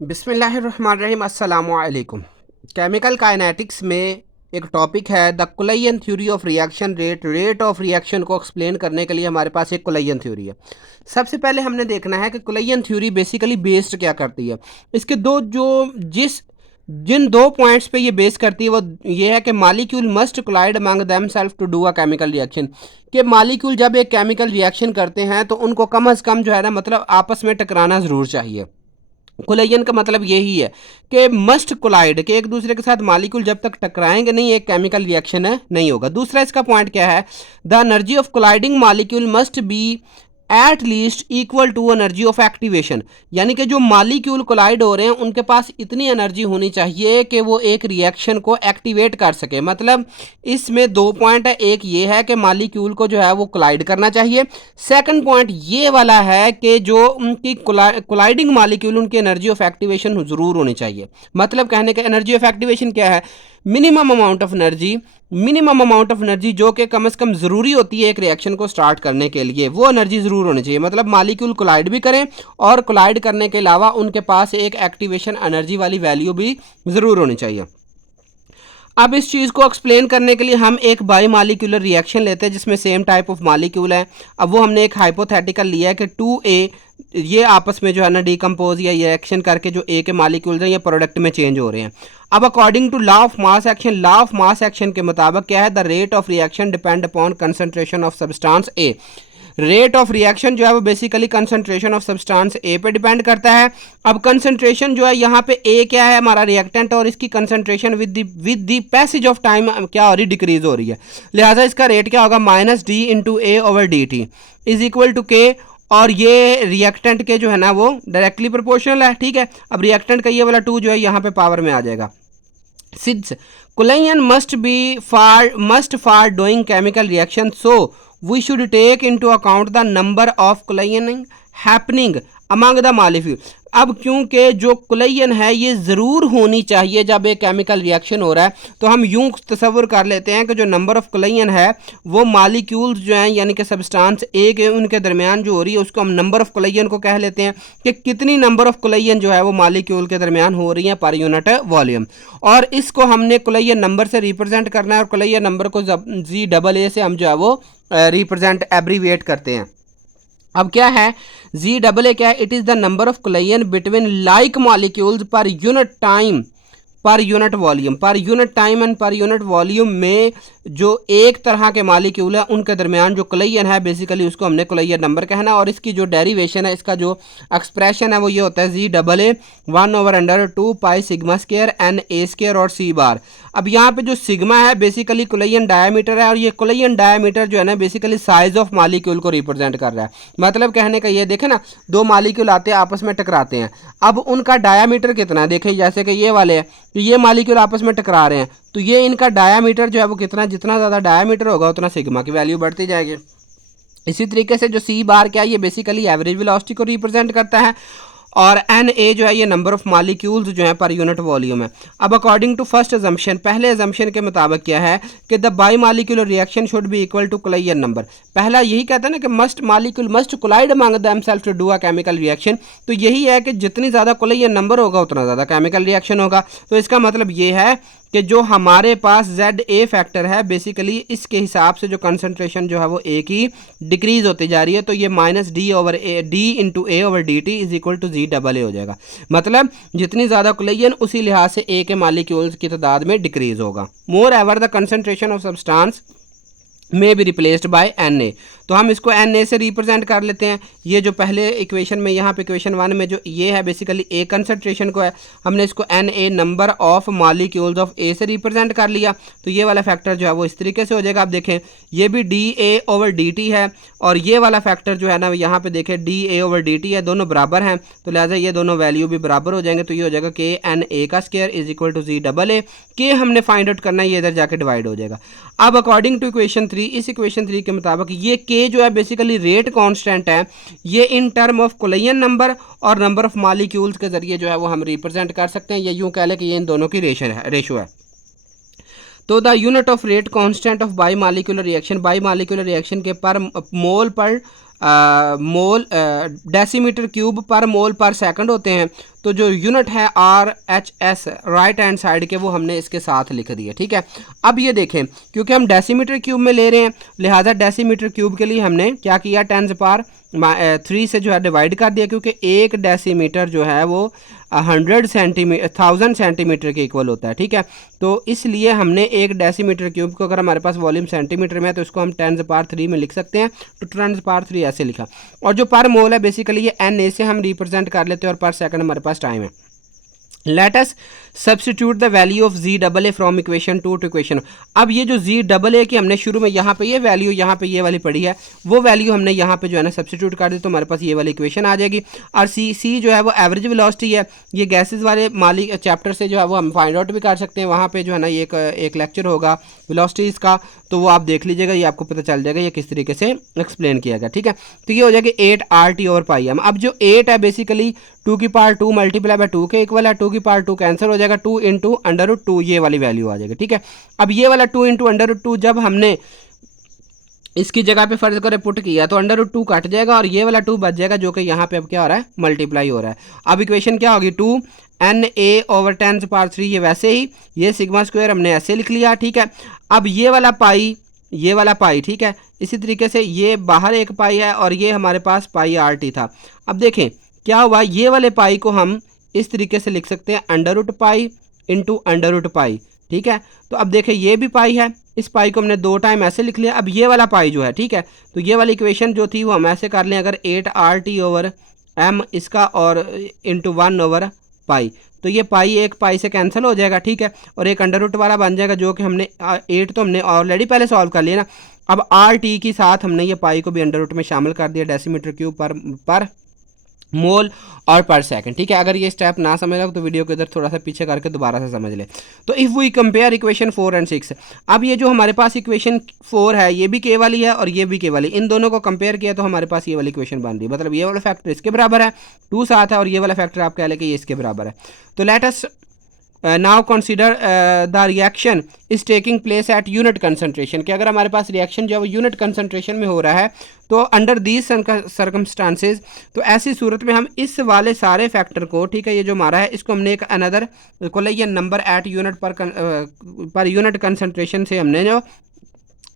बिस्मिल्लाहिर्रहमानिर्रहीम अस्सलामु अलैकुम। केमिकल काइनेटिक्स में एक टॉपिक है the collision theory of reaction rate of reaction को एक्सप्लेन करने के लिए हमारे पास एक कुलैयन थ्योरी है। सबसे पहले हमने देखना है कि कुलैयन थ्योरी बेसिकली बेस्ड क्या करती है। इसके दो जो जिस जिन दो पॉइंट्स पे ये बेस करती है वो ये है कि molecule must collide among themself to do a chemical reaction, कि मालिक्यूल जब एक केमिकल रिएक्शन करते हैं तो उनको कम अज़ कम जो है ना मतलब आपस में टकराना ज़रूर चाहिए। कोलाइजन का मतलब यही है कि मस्ट कोलाइड, के एक दूसरे के साथ मॉलिक्यूल जब तक टकराएंगे नहीं एक केमिकल रिएक्शन है नहीं होगा। दूसरा इसका पॉइंट क्या है, the energy of colliding molecule must be at least equal to energy of activation, यानी कि जो मॉलिक्यूल कोलाइड हो रहे हैं उनके पास इतनी एनर्जी होनी चाहिए कि वो एक रिएक्शन को एक्टिवेट कर सके। मतलब इसमें दो पॉइंट है, एक ये है कि मॉलिक्यूल को जो है वो कोलाइड करना चाहिए। सेकंड पॉइंट ये वाला है कि जो उनकी कोलाइडिंग मॉलिक्यूल उनकी एनर्जी ऑफ एक्टिवेशन ज़रूर होनी चाहिए। मतलब कहने का एनर्जी ऑफ एक्टिवेशन क्या है, मिनिमम अमाउंट ऑफ एनर्जी जो कि कम से कम ज़रूरी होती है एक रिएक्शन को स्टार्ट करने के लिए, वो एनर्जी ज़रूर होनी चाहिए। मतलब मॉलिक्यूल कोलाइड भी करें और कोलाइड करने के अलावा उनके पास एक एक्टिवेशन एनर्जी वाली वैल्यू भी ज़रूर होनी चाहिए। अब इस चीज़ को एक्सप्लेन करने के लिए हम एक बाई मालिक्यूलर रिएक्शन लेते हैं जिसमें सेम टाइप ऑफ मालिक्यूल है। अब वो हमने एक हाइपोथेटिकल लिया है कि 2A ये आपस में जो है ना डिकम्पोज या रिएक्शन करके जो ए के मालिक्यूल्स हैं ये प्रोडक्ट में चेंज हो रहे हैं। अब according to law of mass action के मुताबिक क्या है, the rate of reaction depend upon concentration of substance A. Rate of reaction जो है वो basically concentration of substance A पे डिपेंड करता है। अब कंसंट्रेशन जो है यहाँ पे ए क्या है हमारा रिएक्टेंट, और इसकी concentration with the passage of time क्या हो रही, डिक्रीज हो रही है। लिहाजा इसका रेट क्या होगा, -d/a/dt इज इक्वल टू के, और ये रिएक्टेंट के जो है ना वो डायरेक्टली प्रोपोर्शनल है। ठीक है, अब रिएक्टेंट का ये वाला 2 जो है यहाँ पे पावर में आ जाएगा। Since कोलाइन must for doing chemical reaction, so we should take into account the number of collision happening among the molecule। अब क्योंकि जो कोलाइन है ये ज़रूर होनी चाहिए जब एक केमिकल रिएक्शन हो रहा है, तो हम यूं तस्वुर कर लेते हैं कि जो नंबर ऑफ कोलाइन है वो मॉलिक्यूल्स जो हैं यानी कि सब्सटेंस ए के उनके दरमियान जो हो रही है उसको हम नंबर ऑफ कोलाइन को कह लेते हैं कि कितनी नंबर ऑफ कोलाइन जो है वो मॉलिक्यूल के दरमियान हो रही है पर यूनिट वॉल्यूम। और इसको हमने कोलाइन नंबर से रिप्रेजेंट करना है और कोलाइन नंबर को G AA से हम जो है वो रिप्रेजेंट एब्रीविएट करते हैं। अब क्या है G AA क्या है, it is the number of कोलाइन between like molecules per unit time per unit volume. Per unit time and per unit volume में जो एक तरह के मॉलिक्यूल है उनके दरमियान जो कोलाइन है बेसिकली उसको हमने कोलाइन नंबर कहना है। और इसकी जो डेरिवेशन है, इसका जो एक्सप्रेशन है वो ये होता है G AA 1/√2 pi sigma square NA square और C बार। अब यहाँ पे जो सिग्मा है बेसिकली कोलाइन डायमीटर है और ये कोलाइन डायमीटर जो है ना बेसिकली साइज ऑफ मॉलिक्यूल को रिप्रेजेंट कर रहा है। मतलब कहने का ये देखें ना, दो मॉलिक्यूल आते हैं आपस में टकराते हैं, अब उनका डायमीटर कितना है, देखें जैसे कि ये वाले हैं तो ये मॉलिक्यूल आपस में टकरा रहे हैं तो ये इनका डायमीटर जो है वो कितना, जितना ज़्यादा डायमीटर होगा उतना सिग्मा की वैल्यू बढ़ती जाएगी। इसी तरीके से जो C बार क्या है ये बेसिकली एवरेज वेलोसिटी को रिप्रेजेंट करता है और NA जो है ये नंबर ऑफ मॉलिक्यूल्स जो है पर यूनिट वॉल्यूम है। अब अकॉर्डिंग टू फर्स्ट अजम्पशन, पहले अजम्पशन के मुताबिक क्या है कि the bimolecular reaction should be equal to collision number. पहला यही कहता है ना कि must molecule must collide among themself to do a chemical reaction, तो यही है कि जितनी ज़्यादा कोलाइन नंबर होगा उतना ज़्यादा केमिकल रिएक्शन होगा। तो इसका मतलब ये है कि जो हमारे पास ZA फैक्टर है बेसिकली इसके हिसाब से जो कंसंट्रेशन जो है वो A की डिक्रीज होती जा रही है, तो ये -D/A/dt is equal to G AA हो जाएगा। मतलब जितनी ज़्यादा कोलाइन उसी लिहाज से A के मॉलिक्यूल्स की तादाद में डिक्रीज होगा। Moreover the concentration of substance में बी रिप्लेस्ड बाय NA, तो हम इसको NA से रिप्रेजेंट कर लेते हैं। ये जो पहले इक्वेशन में यहाँ पे इक्वेशन 1 में जो ये है बेसिकली A कंसंट्रेशन को है, हमने इसको NA number of molecules of A से रिप्रेजेंट कर लिया, तो ये वाला फैक्टर जो है वो इस तरीके से हो जाएगा। आप देखें ये भी DA/dt है और ये वाला फैक्टर जो है ना यहाँ पे देखें DA/dt है, दोनों बराबर हैं तो लिहाजा ये दोनों वैल्यू भी बराबर हो जाएंगे। तो ये हो जाएगा KNA का square is equal to G AA। के हमने फाइंड आउट करना है, ये इधर जाके डिवाइड हो जाएगा। अब अकॉर्डिंग टू इक्वेशन 3, इस इक्वेशन 3 के मुताबिक ये K जो है बेसिकली रेट कांस्टेंट है, ये इन टर्म ऑफ कोलाइन नंबर और नंबर ऑफ मॉलिक्यूल्स के जरिए जो है वो हम रिप्रेजेंट कर सकते हैं। ये यूं कह लें कि ये इन दोनों की रेशो है। तो the unit of rate constant of by molecular reaction के पर मोल पर मोल डेसीमीटर क्यूब पर मोल पर सेकंड होते हैं, तो जो यूनिट है RHS राइट हैंड साइड के वो हमने इसके साथ लिख दिए। ठीक है, अब ये देखें क्योंकि हम डेसीमीटर क्यूब में ले रहे हैं, लिहाजा डेसीमीटर क्यूब के लिए हमने क्या किया, 10⁻³ से जो है डिवाइड कर दिया, क्योंकि एक डेसीमीटर जो है वो 1000 सेंटीमीटर के इक्वल होता है। ठीक है, तो इसलिए हमने एक डेसीमीटर क्यूब को, अगर हमारे पास वॉल्यूम सेंटीमीटर में है तो इसको हम 10⁻³ में लिख सकते हैं, तो 10⁻³ ऐसे लिखा। और जो पर मोल है बेसिकली ये NA से हम रिप्रेजेंट कर लेते हैं और पर सेकंड हमारे पास टाइम है। Let us substitute the value of ZAA from equation 2 to equation. अब ये जो ZAA की हमने शुरू में यहाँ पे ये वैल्यू यहाँ पे ये वाली पड़ी है, वो वैल्यू हमने यहाँ पे जो है ना सब्सटीट्यूट कर दी, तो हमारे पास ये वाली इक्वेशन आ जाएगी। और C जो है वो एवरेज वेलोसिटी है, ये गैसेस वाले माली चैप्टर से जो है वो हम फाइंड आउट भी कर सकते हैं, वहाँ पे जो है ना ये एक लेक्चर होगा वेलोसिटीज़ का, तो वो आप देख लीजिएगा, ये आपको पता चल जाएगा ये किस तरीके से एक्सप्लेन किया गया। ठीक है, तो ये हो जाएगा 8RT/πm। अब जो 8 है बेसिकली 2⁻² मल्टीप्लाई बाय 2 के इक्वल है, 2⁻² कैंसिल हो जाएगा, 2 × √2 ये वाली वैल्यू आ जाएगी। ठीक है, अब ये वाला 2 × √2 जब हमने इसकी जगह पे फर्ज करें पुट किया तो √2 कट जाएगा और ये वाला 2 बच जाएगा, जो कि यहाँ पे अब क्या हो रहा है, मल्टीप्लाई हो रहा है। अब इक्वेशन क्या होगी, 2NA/10⁻³ ये वैसे ही, ये सिग्मा स्क्वायर हमने ऐसे लिख लिया। ठीक है, अब ये वाला पाई, ठीक है, इसी तरीके से ये बाहर एक पाई है और ये हमारे पास πRT था। अब देखें क्या हुआ, ये वाले पाई को हम इस तरीके से लिख सकते हैं √π × √π। ठीक है, तो अब देखें ये भी पाई है, इस पाई को हमने 2 टाइम ऐसे लिख लिया। अब ये वाला पाई जो है, ठीक है, तो ये वाली इक्वेशन जो थी वो हम ऐसे कर लें, अगर 8RT/m इसका और × 1/π, तो ये पाई एक पाई से कैंसिल हो जाएगा। ठीक है, और एक अंडर रूट वाला बन जाएगा, जो कि हमने 8 तो हमने ऑलरेडी पहले सॉल्व कर लिया ना। अब RT के साथ हमने ये पाई को भी अंडर रूट में शामिल कर दिया, डेसीमीटर क्यूब पर मोल और पर सेकंड। ठीक है, अगर ये स्टेप ना समझ लो तो वीडियो को इधर थोड़ा सा पीछे करके दोबारा से समझ ले। तो if we compare equation 4 and 6, अब ये जो हमारे पास इक्वेशन 4 है ये भी के वाली है और ये भी के वाली, इन दोनों को कंपेयर किया तो हमारे पास ये वाली इक्वेशन बन रही है। मतलब ये वाला फैक्टर इसके बराबर है, 2 साथ है, और ये वाला फैक्टर आप कह लें कि ये इसके बराबर है। तो let us now consider the reaction is taking place at unit concentration, कि अगर हमारे पास रिएक्शन जो है वो यूनिट कंसंट्रेशन में हो रहा है तो अंडर दीज सर्कमस्टांसेस, तो ऐसी सूरत में हम इस वाले सारे फैक्टर को, ठीक है, ये जो हमारा है इसको हमने एक another collision number at unit पर यूनिट कंसंट्रेशन से हमने जो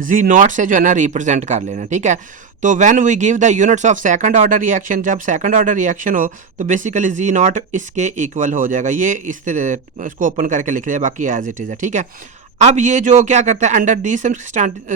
Z0 से जो है ना रिप्रेजेंट कर लेना। ठीक है, तो when we give the units of second order reaction, जब सेकंड ऑर्डर रिएक्शन हो तो बेसिकली Z0 इसके इक्वल हो जाएगा। ये इस तरह इसको ओपन करके लिख लिया, बाकी एज इट इज़ है। ठीक है, अब ये जो क्या करता है, under these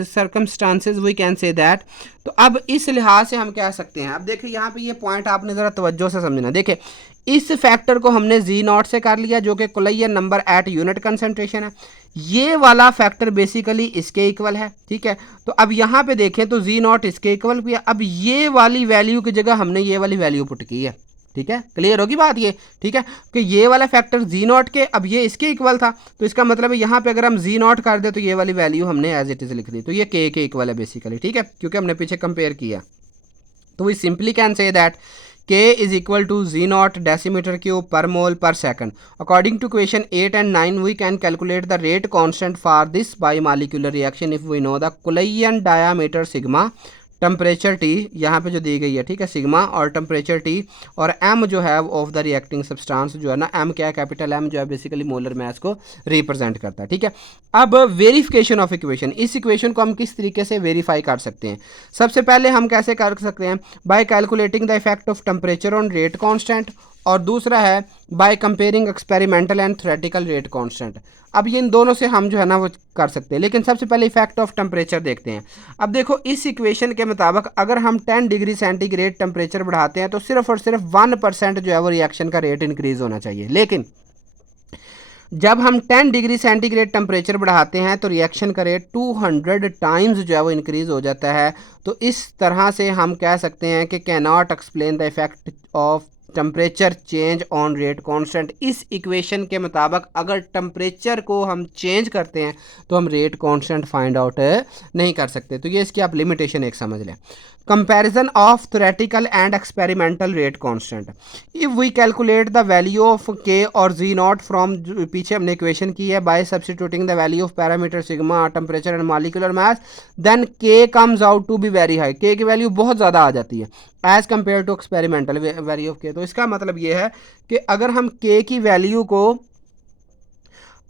circumstances we can say that, तो अब इस लिहाज से हम कह सकते हैं। अब देखिए यहाँ पे ये पॉइंट आपने ज़रा तवज्जो से समझना। देखिए इस फैक्टर को हमने Z0 से कर लिया, जो कि collision number at unit concentration है। ये वाला फैक्टर बेसिकली इसके इक्वल है। ठीक है, तो अब यहाँ पे देखें तो Z0 इसके इक्वल भी है। अब ये वाली वैल्यू की जगह हमने ये वाली वैल्यू पुट की है। ठीक है, क्लियर होगी बात ये। ठीक है, कि ये वाला फैक्टर Z0 के, अब ये इसके इक्वल था, तो इसका मतलब है यहाँ पे अगर हम Z0 कर दे तो ये वाली वैल्यू हमने एज इट इज़ लिख दी, तो ये K के इक्वल है बेसिकली। ठीक है, क्योंकि हमने पीछे कंपेयर किया, तो we simply can say that K is equal to Z0 decimeter cube per mole per second. According to equation 8 and 9, we can calculate the rate constant for this bimolecular reaction if we know the collision diameter sigma, temperature T यहाँ पे जो दी गई है, ठीक है, sigma और temperature T, और M जो है ऑफ द रिएक्टिंग सब्सटेंस जो है ना, M क्या है, कैपिटल M जो है बेसिकली मोलर मास को रिप्रेजेंट करता है। ठीक है, अब वेरिफिकेशन ऑफ इक्वेशन, इस इक्वेशन को हम किस तरीके से वेरीफाई कर सकते हैं। सबसे पहले हम कैसे कर सकते हैं, bye calculating the effect of temperature on rate constant, और दूसरा है by comparing experimental and theoretical rate constant. अब ये इन दोनों से हम जो है ना वो कर सकते हैं, लेकिन सबसे पहले इफेक्ट ऑफ टेम्परेचर देखते हैं। अब देखो इस इक्वेशन के मुताबिक अगर हम 10 डिग्री सेंटीग्रेड टेम्परेचर बढ़ाते हैं तो सिर्फ और सिर्फ 1% जो है वो रिएक्शन का रेट इंक्रीज होना चाहिए, लेकिन जब हम 10 डिग्री सेंटीग्रेड टेम्परेचर बढ़ाते हैं तो रिएक्शन का रेट 200 टाइम्स जो है वो इंक्रीज हो जाता है। तो इस तरह से हम कह सकते हैं कि can not explain the effect of temperature change on rate constant. इस इक्वेशन के मुताबिक अगर टेम्परेचर को हम चेंज करते हैं तो हम रेट कांस्टेंट फाइंड आउट नहीं कर सकते। तो ये इसकी आप लिमिटेशन एक समझ लें। comparison of theoretical and experimental rate constant. If we calculate the value of k और z naught from पीछे हमने इक्वेशन की है by substituting the value of parameter sigma, temperature and molecular mass, then k comes out to be very high. k की value बहुत ज़्यादा आ जाती है as compare to experimental value of k. तो इसका मतलब ये है कि अगर हम k की वैल्यू को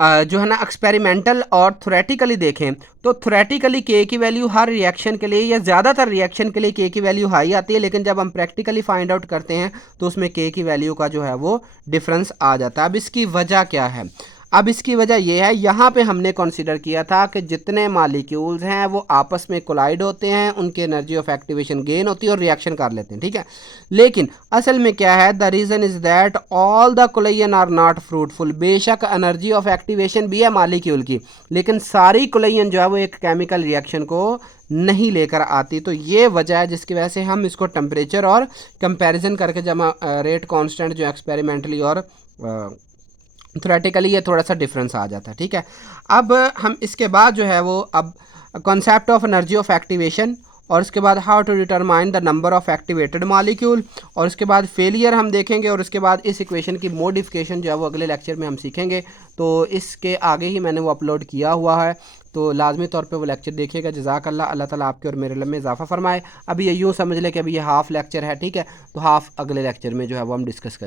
जो है ना एक्सपेरिमेंटल और थ्योरेटिकली देखें तो थ्योरेटिकली के की वैल्यू हर रिएक्शन के लिए या ज़्यादातर रिएक्शन के लिए के की वैल्यू हाई आती है, लेकिन जब हम प्रैक्टिकली फाइंड आउट करते हैं तो उसमें के की वैल्यू का जो है वो डिफरेंस आ जाता है. अब इसकी वजह क्या है? अब इसकी वजह यह है, यहाँ पे हमने कंसीडर किया था कि जितने मालिक्यूल्स हैं वो आपस में कोलाइड होते हैं, उनकी एनर्जी ऑफ एक्टिवेशन गेन होती है और रिएक्शन कर लेते हैं, ठीक है. लेकिन असल में क्या है, the reason is that all the collision are not fruitful. बेशक एनर्जी ऑफ एक्टिवेशन भी है मालिक्यूल की, लेकिन सारी कोलियन जो है वो एक केमिकल रिएक्शन को नहीं लेकर आती. तो ये वजह है जिसकी वजह से हम इसको टेम्परेचर और कंपैरिजन करके जब रेट कांस्टेंट जो एक्सपेरिमेंटली और थ्योरेटिकली ये थोड़ा सा डिफरेंस आ जाता है, ठीक है. अब हम इसके बाद जो है वो अब concept of energy of activation और उसके बाद how to determine the number of activated molecule और उसके बाद फेलियर हम देखेंगे और उसके बाद इस इक्वेशन की मॉडिफिकेशन जो है वो अगले लेक्चर में हम सीखेंगे. तो इसके आगे ही मैंने वो अपलोड किया हुआ है, तो लाजमी तौर पे वो लेक्चर देखिएगा. जज़ाकल्लाह, अल्लाह ताला आपके और मेरे इल्म में इजाफ़ा फरमाए. अभी ये यूँ समझ लें कि अभी ये हाफ़ लेक्चर है, ठीक है. तो हाफ़ अगले लेक्चर में जो है वो हम डिस्कस करेंगे.